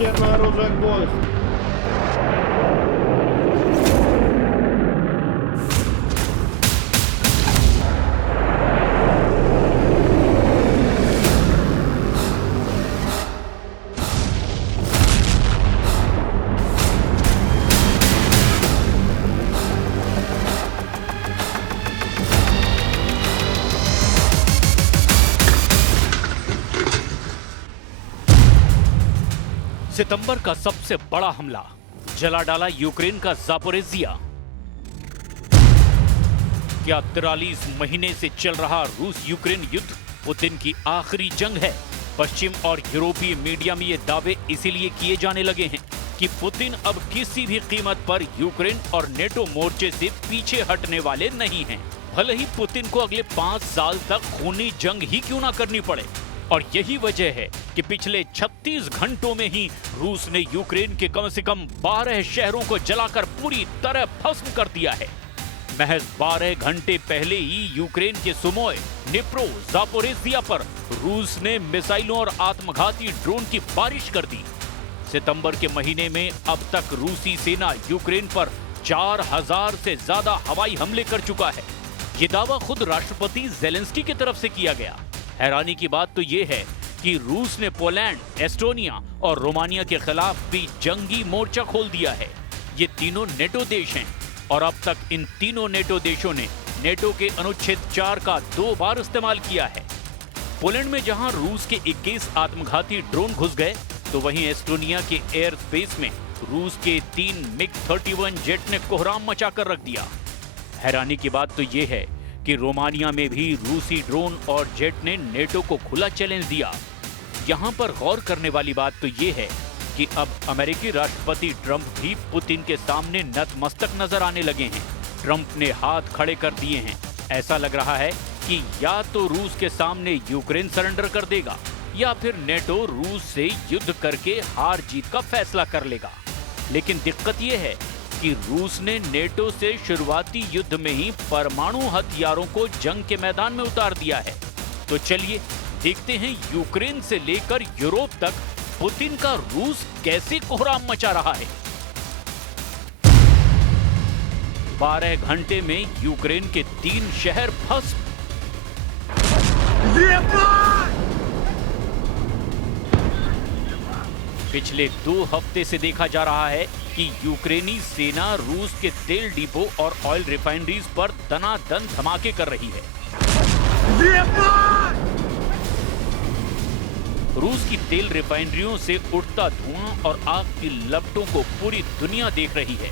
Характерное оружие «Гвоздь». सितंबर का सबसे बड़ा हमला, जला डाला यूक्रेन का ज़ापोरिज़िया। क्या 43 महीने से चल रहा रूस यूक्रेन युद्ध पुतिन की आखिरी जंग है? पश्चिम और यूरोपीय मीडिया में ये दावे इसीलिए किए जाने लगे हैं कि पुतिन अब किसी भी कीमत पर यूक्रेन और नेटो मोर्चे से पीछे हटने वाले नहीं हैं। भले ही पुतिन को अगले 5 साल तक खूनी जंग ही क्यों ना करनी पड़े। और यही वजह है कि पिछले 36 घंटों में ही रूस ने यूक्रेन के कम से कम 12 शहरों को जलाकर पूरी तरह भस्म कर दिया है। महज 12 घंटे पहले ही यूक्रेन के सुमोय, निप्रो, ज़ापोरिज़िया पर रूस ने मिसाइलों और आत्मघाती ड्रोन की बारिश कर दी। सितंबर के महीने में अब तक रूसी सेना यूक्रेन पर 4000 से ज्यादा हवाई हमले कर चुका है। ये दावा खुद राष्ट्रपति ज़ेलेंस्की की तरफ से किया गया। हैरानी की बात तो ये है कि रूस ने पोलैंड, एस्टोनिया और रोमानिया के खिलाफ भी जंगी मोर्चा खोल दिया है। ये तीनों नेटो देश हैं और अब तक इन तीनों नेटो देशों ने नेटो के अनुच्छेद 4 का 2 बार इस्तेमाल किया है। पोलैंड में जहां रूस के 21 आत्मघाती ड्रोन घुस गए, तो वहीं एस्टोनिया के एयर स्पेस में रूस के 3 मिग-31 जेट ने कोहराम मचाकर रख दिया। हैरानी की बात तो ये है कि रोमानिया में भी रूसी ड्रोन और जेट ने नेटो को खुला चैलेंज दिया। यहां पर गौर करने वाली बात तो ये है कि अब अमेरिकी राष्ट्रपति ट्रंप भी पुतिन के सामने नतमस्तक नजर आने लगे हैं। ट्रंप ने हाथ खड़े कर दिए हैं। ऐसा लग रहा है कि या तो रूस के सामने यूक्रेन सरेंडर कर देगा या फिर नेटो रूस से युद्ध करके हार जीत का फैसला कर लेगा। लेकिन दिक्कत यह है कि रूस ने नेटो से शुरुआती युद्ध में ही परमाणु हथियारों को जंग के मैदान में उतार दिया है। तो चलिए देखते हैं यूक्रेन से लेकर यूरोप तक पुतिन का रूस कैसे कोहराम मचा रहा है। 12 घंटे में यूक्रेन के 3 शहर भस्म। पिछले 2 हफ्ते से देखा जा रहा है कि यूक्रेनी सेना रूस के तेल डिपो और ऑयल रिफाइनरीज पर दनादन धमाके कर रही है। रूस की तेल रिफाइनरियों से उठता धुआं और आग की लपटों को पूरी दुनिया देख रही है।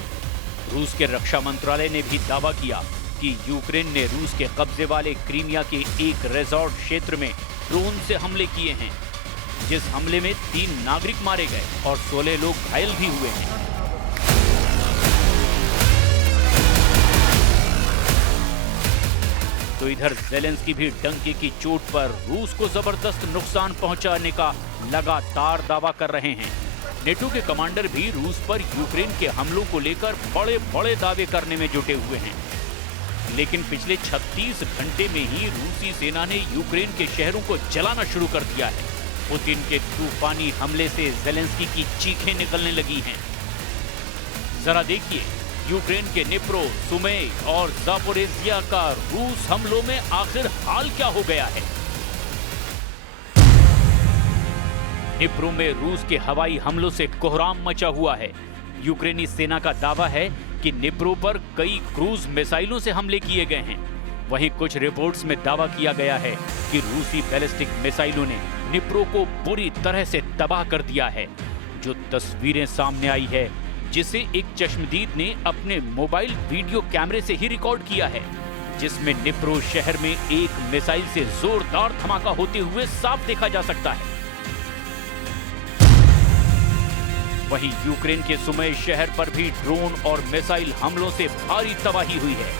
रूस के रक्षा मंत्रालय ने भी दावा किया कि यूक्रेन ने रूस के कब्जे वाले क्रीमिया के एक रिजॉर्ट क्षेत्र में ड्रोन से हमले किए हैं, जिस हमले में 3 नागरिक मारे गए और 16 लोग घायल भी हुए हैं। तो इधर ज़ेलेंस्की भी डंके की चोट पर रूस को जबरदस्त नुकसान पहुंचाने का लगातार दावा कर रहे हैं। नेटो के कमांडर भी रूस पर यूक्रेन के हमलों को लेकर बड़े बड़े दावे करने में जुटे हुए हैं। लेकिन पिछले 36 घंटे में ही रूसी सेना ने यूक्रेन के शहरों को जलाना शुरू कर दिया है। पुतिन के तूफानी हमले से ज़ेलेंस्की की चीखें निकलने लगी हैं। जरा देखिए यूक्रेन के निप्रो, सुमे और ज़ापोरिज़िया का रूस हमलों में आखिर हाल क्या हो गया है। निप्रो में रूस के हवाई हमलों से कोहराम मचा हुआ है। यूक्रेनी सेना का दावा है कि निप्रो पर कई क्रूज मिसाइलों से हमले किए गए हैं। वहीं कुछ रिपोर्ट्स में दावा किया गया है कि रूसी बैलिस्टिक मिसाइलों ने निप्रो को बुरी तरह से तबाह कर दिया है। जो तस्वीरें सामने आई है, जिसे एक चश्मदीद ने अपने मोबाइल वीडियो कैमरे से ही रिकॉर्ड किया है, जिसमें निप्रो शहर में एक मिसाइल से जोरदार धमाका होते हुए साफ देखा जा सकता है। वहीं यूक्रेन के सुमे शहर पर भी ड्रोन और मिसाइल हमलों से भारी तबाही हुई है।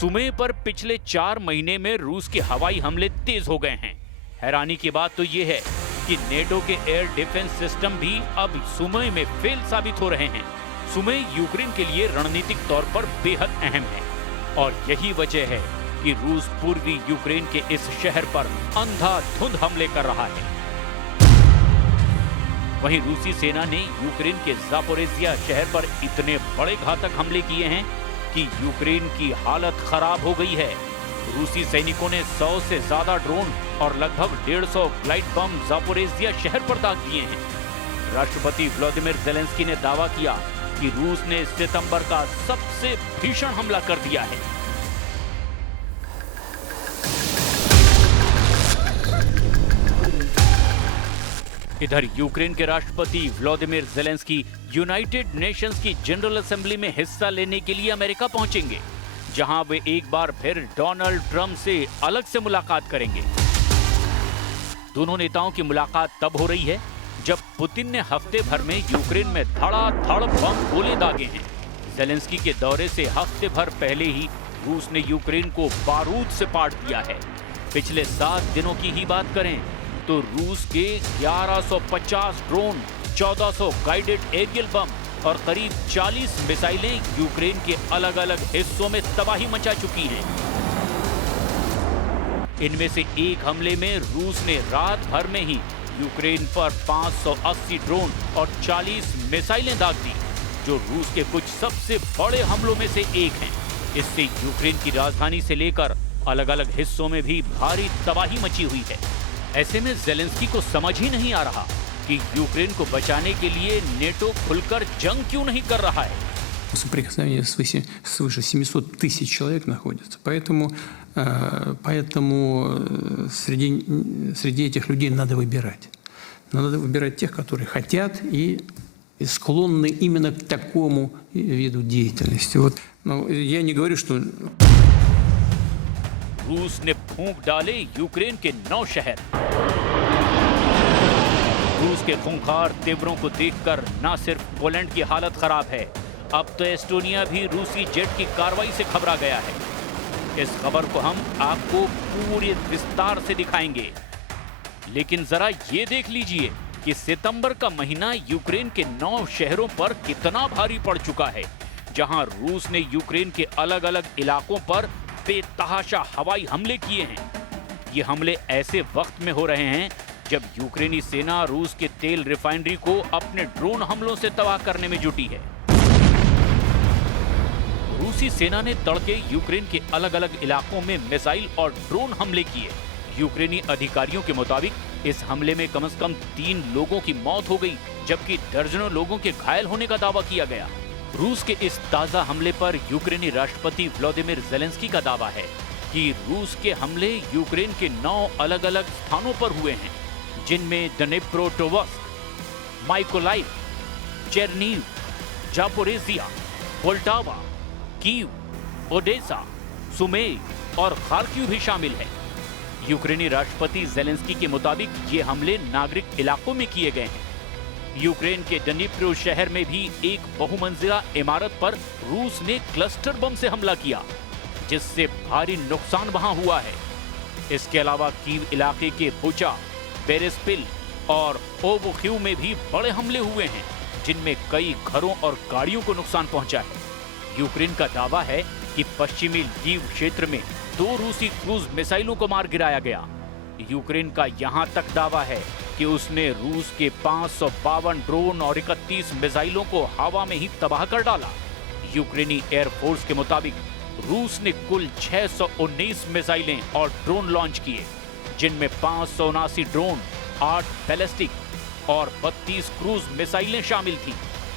सुमे पर पिछले 4 महीने में रूस के हवाई हमले तेज हो गए हैं। हैरानी की बात तो यह है कि नेटो के एयर डिफेंस सिस्टम भी अब सुमे में फेल साबित हो रहे हैं। सुमे यूक्रेन के लिए रणनीतिक तौर पर बेहद अहम है और यही वजह है कि रूस पूर्वी यूक्रेन के इस शहर पर अंधाधुंध हमले कर रहा है। वहीं रूसी सेना ने यूक्रेन के ज़ापोरिज़िया शहर पर इतने बड़े घातक हमले किए हैं कि यूक्रेन की हालत खराब हो गई है। रूसी सैनिकों ने 100 से ज्यादा ड्रोन और लगभग 150 ग्लाइड बम ज़ापोरिज़िया शहर पर दाग दिए हैं। राष्ट्रपति व्लादिमीर ज़ेलेंस्की ने दावा किया कि रूस ने सितंबर का सबसे भीषण हमला कर दिया है। इधर यूक्रेन के राष्ट्रपति व्लादिमीर ज़ेलेंस्की यूनाइटेड नेशंस की जनरल असेंबली में हिस्सा लेने के लिए अमेरिका पहुंचेंगे, जहां वे एक बार फिर डोनाल्ड ट्रंप से अलग से मुलाकात करेंगे। दोनों नेताओं की मुलाकात तब हो रही है जब पुतिन ने हफ्ते भर में यूक्रेन में धड़ाधड़ बम गोले दागे हैं। ज़ेलेंस्की के दौरे से हफ्ते भर पहले ही रूस ने यूक्रेन को बारूद से पाट दिया है। पिछले 7 दिनों की ही बात करें तो रूस के 1150 ड्रोन, 1400 गाइडेड एरियल बम और करीब 40 मिसाइलें यूक्रेन के अलग अलग हिस्सों में तबाही मचा चुकी हैं। इनमें से एक हमले में रूस ने रात भर में ही यूक्रेन पर 580 ड्रोन और 40 मिसाइलें दाग दी, जो रूस के कुछ सबसे बड़े हमलों में से एक हैं। इससे यूक्रेन की राजधानी से लेकर अलग अलग हिस्सों में भी भारी तबाही मची हुई है। ऐसे में ज़ेलेंस्की को समझ ही नहीं आ रहा कि यूक्रेन को बचाने के लिए नेटो खुलकर जंग क्यों नहीं कर रहा है। Соприкосновение свыше 700 тысяч человек находится. Поэтому среди этих людей надо выбирать. Надо выбирать тех, которые хотят и склонны именно к такому виду деятельности. Вот, я не говорю, что... रूस ने फूंक डाले यूक्रेन के 9 शहर। रूस के खूंखार तेवरों को देखकर न सिर्फ पोलैंड की हालत खराब है, अब तो एस्टोनिया भी रूसी जेट की कार्रवाई से घबरा गया है। इस खबर को हम आपको पूरे विस्तार से दिखाएंगे, लेकिन जरा ये देख लीजिए कि सितंबर का महीना यूक्रेन के 9 शहरों पर कितना भारी पड़ चुका है, जहां रूस ने यूक्रेन के अलग अलग इलाकों पर बेतहाशा हवाई हमले किए हैं। ये हमले ऐसे वक्त में हो रहे हैं जब यूक्रेनी सेना रूस के तेल रिफाइनरी को अपने ड्रोन हमलों से तबाह करने में जुटी है। रूसी सेना ने तड़के यूक्रेन के अलग अलग इलाकों में मिसाइल और ड्रोन हमले किए। यूक्रेनी अधिकारियों के मुताबिक इस हमले में कम से कम 3 लोगों की मौत हो गई, जबकि दर्जनों लोगों के घायल होने का दावा किया गया। रूस के इस ताजा हमले पर यूक्रेनी राष्ट्रपति व्लादिमीर ज़ेलेंस्की का दावा है कि रूस के हमले यूक्रेन के 9 अलग अलग स्थानों पर हुए हैं, जिनमें Dnipropetrovsk, Mykolaiv, Chernihiv, Zaporizhzhia, Poltava, Kyiv, Odesa, Sumy और खार्किव भी शामिल है। यूक्रेनी राष्ट्रपति ज़ेलेंस्की के मुताबिक ये हमले नागरिक इलाकों में किए गए हैं। यूक्रेन के डनिप्रो शहर में भी एक बहुमंजिला इमारत पर रूस ने क्लस्टर बम से हमला किया, जिससे भारी नुकसान वहां हुआ है। इसके अलावा कीव इलाके के बुचा, बेरेस्पिल और ओबुखिव में भी बड़े हमले हुए हैं, जिनमें कई घरों और गाड़ियों को नुकसान पहुंचा है। यूक्रेन का दावा है कि पश्चिमी लीव क्षेत्र में 2 रूसी क्रूज मिसाइलों को मार गिराया गया। यूक्रेन का यहां तक दावा है कि उसने रूस के 552 ड्रोन और 31 मिसाइलों को हवा में ही तबाह कर डाला। यूक्रेनी एयरफोर्स के मुताबिक रूस ने कुल 619 मिसाइलें और ड्रोन लॉन्च किए, जिनमें 579 ड्रोन, 8 बैलिस्टिक और 32 क्रूज मिसाइलें शामिल थी।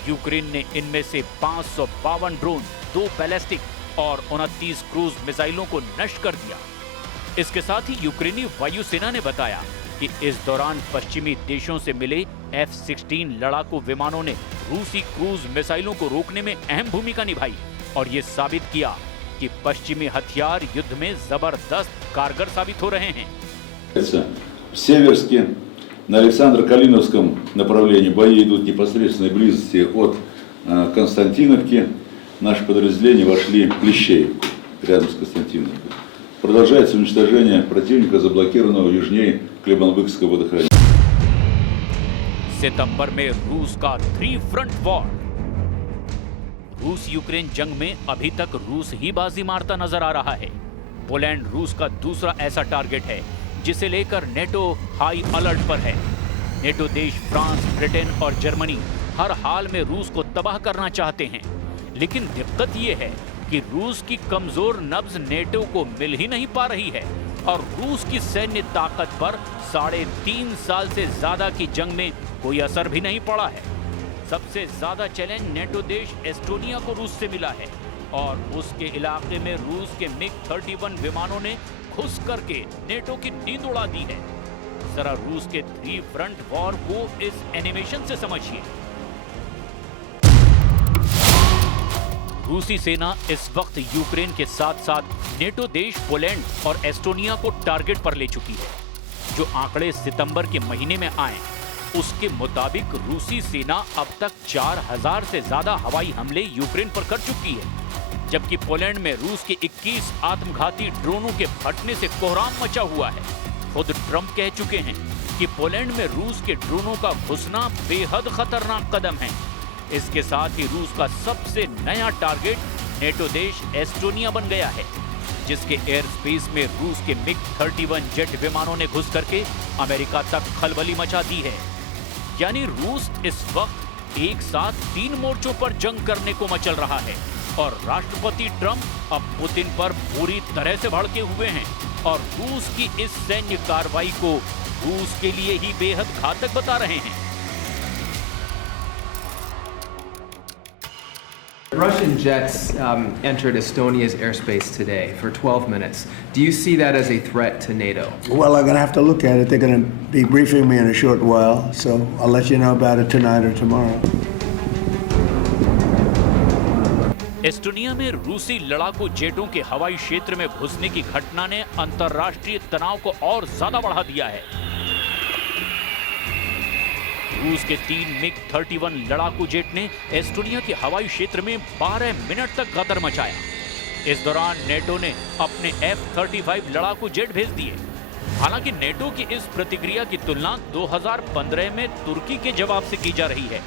यूक्रेन ने इनमें से 552 ड्रोन, 2 बैलिस्टिक और 29 क्रूज मिसाइलों को नष्ट कर दिया। इसके साथ ही यूक्रेनी वायुसेना ने बताया कि इस दौरान पश्चिमी देशों से मिले F-16 लड़ाकू विमानों ने रूसी क्रूज मिसाइलों को रोकने में अहम भूमिका निभाई और ये साबित किया कि पश्चिमी हथियार युद्ध में जबरदस्त कारगर साबित हो रहे हैं। В Северске, на Александро-Калиновском направлении бои идут в непосредственной близости от Константиновки. Наши подразделения вошли в Плещеевку, рядом с Константиновкой. Продолжается уничтожение противника, заблокированного южнее Клебанбыкского водохранилища. सितंबर में रूस का 3 फ्रंट वॉर। रूस यूक्रेन जंग में अभी तक रूस ही बाजी मारता नजर आ रहा है। पोलैंड रूस का दूसरा ऐसा टारगेट है जिसे लेकर नेटो हाई अलर्ट पर है। नेटो देश फ्रांस, ब्रिटेन और जर्मनी हर हाल में रूस को तबाह करना चाहते हैं, लेकिन दिक्कत ये है कि रूस की कमजोर नब्ज नेटो को मिल ही नहीं पा रही है और रूस की सैन्य ताकत पर 3.5 साल से ज्यादा की जंग में कोई असर भी नहीं पड़ा है। सबसे ज्यादा चैलेंज नेटो देश एस्टोनिया को रूस से मिला है और उसके इलाके में रूस के MiG-31 विमानों ने घुस करके नेटो की नींद उड़ा दी है। जरा रूस के 3 फ्रंट वॉर को इस एनिमेशन से समझिए। रूसी सेना इस वक्त यूक्रेन के साथ साथ नेटो देश पोलैंड और एस्टोनिया को टारगेट पर ले चुकी है। जो आंकड़े सितंबर के महीने में आए उसके मुताबिक रूसी सेना अब तक 4000 से ज्यादा हवाई हमले यूक्रेन पर कर चुकी है, जबकि पोलैंड में रूस के 21 आत्मघाती ड्रोनों के फटने से कोहराम मचा हुआ है। खुद ट्रंप कह चुके हैं कि पोलैंड में रूस के ड्रोनों का घुसना बेहद खतरनाक कदम है। इसके साथ ही रूस का सबसे नया टारगेट नेटो देश एस्टोनिया बन गया है, जिसके एयर स्पेस में रूस के MiG-31 जेट विमानों ने घुस करके अमेरिका तक खलबली मचा दी है। यानी रूस इस वक्त एक साथ 3 मोर्चों पर जंग करने को मचल रहा है और राष्ट्रपति ट्रंप अब पुतिन पर पूरी तरह से भड़के हुए हैं और रूस की इस सैन्य कार्रवाई को रूस के लिए ही बेहद घातक बता रहे हैं। Russian jets entered Estonia's airspace today for 12 minutes. Do you see that as a threat to NATO? Well, I'm going to have to look at it. They're going to be briefing me in a short while, so I'll let you know about it tonight or tomorrow. Estonia में रूसी लड़ाकू जेटों के हवाई क्षेत्र में घुसने की घटना ने अंतर्राष्ट्रीय तनाव को और ज्यादा बढ़ा दिया है। रूस के 3 MiG-31 लड़ाकू जेट ने एस्टोनिया के हवाई क्षेत्र में 12 मिनट तक गदर मचाया। इस दौरान नेटो ने अपने F-35 लड़ाकू जेट भेज दिए। हालांकि नेटो की इस प्रतिक्रिया की तुलना 2015 में तुर्की के जवाब से की जा रही है,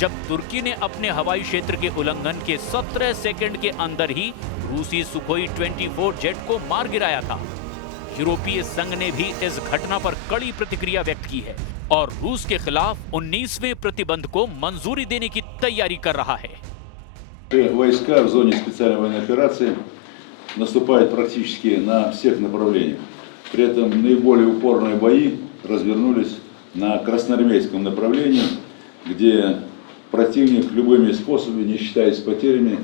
जब तुर्की ने अपने हवाई क्षेत्र के उल्लंघन के 17 सेकंड के अंदर ही रूसी सुखोई 24 जेट को मार गिराया था। यूरोपीय संघ ने भी इस घटना पर कड़ी प्रतिक्रिया व्यक्त की है और रूस के खिलाफ 19वें प्रतिबंध को मंजूरी देने की तैयारी कर रहा है। Войска в зоне специальной военной операции наступают практически на всех направлениях. При этом наиболее упорные бои развернулись на красноармейском направлении, где противник любыми способами, не считаясь потерями,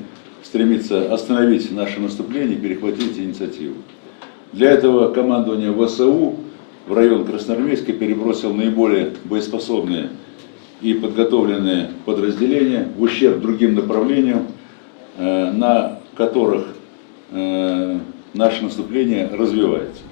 стремится остановить наше наступление и перехватить инициативу. Для этого командование ВСУ в район Красноармейска перебросил наиболее боеспособные и подготовленные подразделения в ущерб другим направлениям, на которых наше наступление развивается.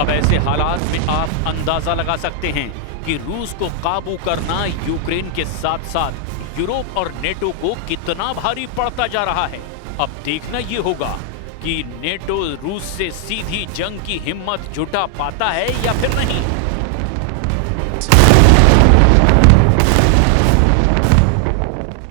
अब ऐसे हालात में आप अंदाजा लगा सकते हैं कि रूस को काबू करना यूक्रेन के साथ साथ यूरोप और नेटो को कितना भारी पड़ता जा रहा है। अब देखना ये होगा कि नेटो रूस से सीधी जंग की हिम्मत जुटा पाता है या फिर नहीं।